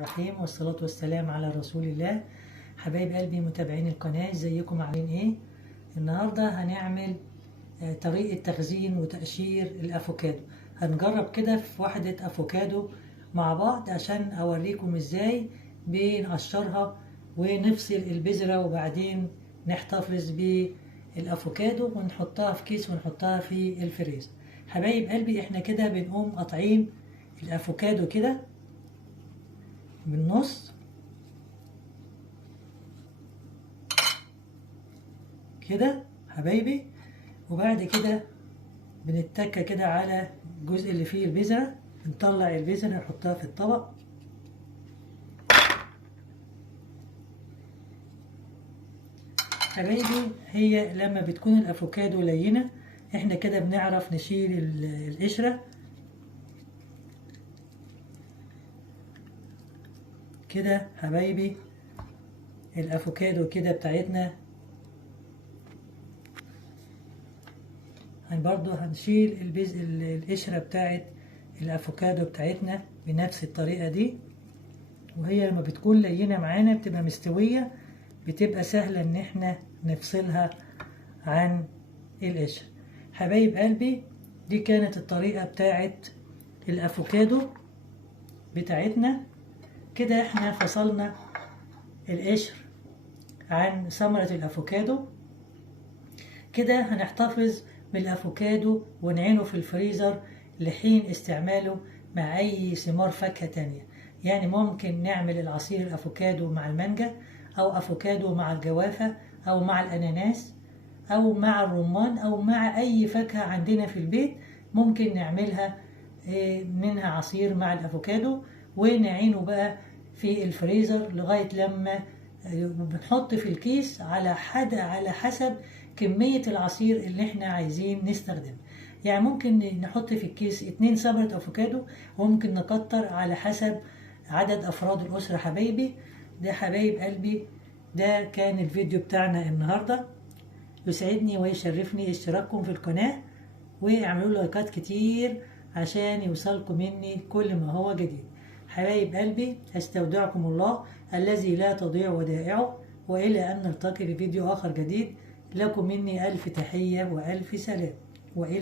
الرحيم والصلاة والسلام على رسول الله. حبايب قلبي متابعين القناة، ازيكم عاملين ايه؟ النهاردة هنعمل طريقة تخزين وتقشير الافوكادو. هنجرب كده في وحدة افوكادو مع بعض عشان اوريكم ازاي بنقشرها ونفصل البذرة، وبعدين نحتفظ بالافوكادو ونحطها في كيس ونحطها في الفريزر. حبايب قلبي احنا كده بنقوم قاطعين الافوكادو كده بالنص كده حبايبي، وبعد كده بنتكة كده على الجزء اللي فيه البذرة، بنطلع البذرة نحطها في الطبق. حبايبي هي لما بتكون الافوكادو لينة احنا كده بنعرف نشيل القشرة كده حبايبي. الافوكادو كده بتاعتنا برضو هنشيل القشرة بتاعت الافوكادو بتاعتنا بنفس الطريقة دي، وهي لما بتكون لينة معانا بتبقى مستوية، بتبقى سهلة ان احنا نفصلها عن القشر. حبايب قلبي دي كانت الطريقة بتاعت الافوكادو بتاعتنا. كده احنا فصلنا القشر عن ثمرة الافوكادو. كده هنحتفظ بالافوكادو ونعينه في الفريزر لحين استعماله مع اي ثمار فاكهة تانية. يعني ممكن نعمل العصير الافوكادو مع المانجا، او افوكادو مع الجوافة، او مع الاناناس، او مع الرمان، او مع اي فاكهة عندنا في البيت ممكن نعملها منها عصير مع الافوكادو، ونعينه بقى في الفريزر لغاية لما بنحط في الكيس على حسب كمية العصير اللي احنا عايزين نستخدمه. يعني ممكن نحط في الكيس 2 ثمرة افوكادو، وممكن نكتر على حسب عدد افراد الاسرة. حبايبي ده حبايب قلبي ده كان الفيديو بتاعنا النهاردة. يسعدني ويشرفني اشتراككم في القناة، واعملوا لايكات كتير عشان يوصلكم مني كل ما هو جديد. حبايب قلبي استودعكم الله الذي لا تضيع ودائعه، وإلى أن نلتقي في فيديو آخر جديد. لكم مني ألف تحية وألف سلام، وإلى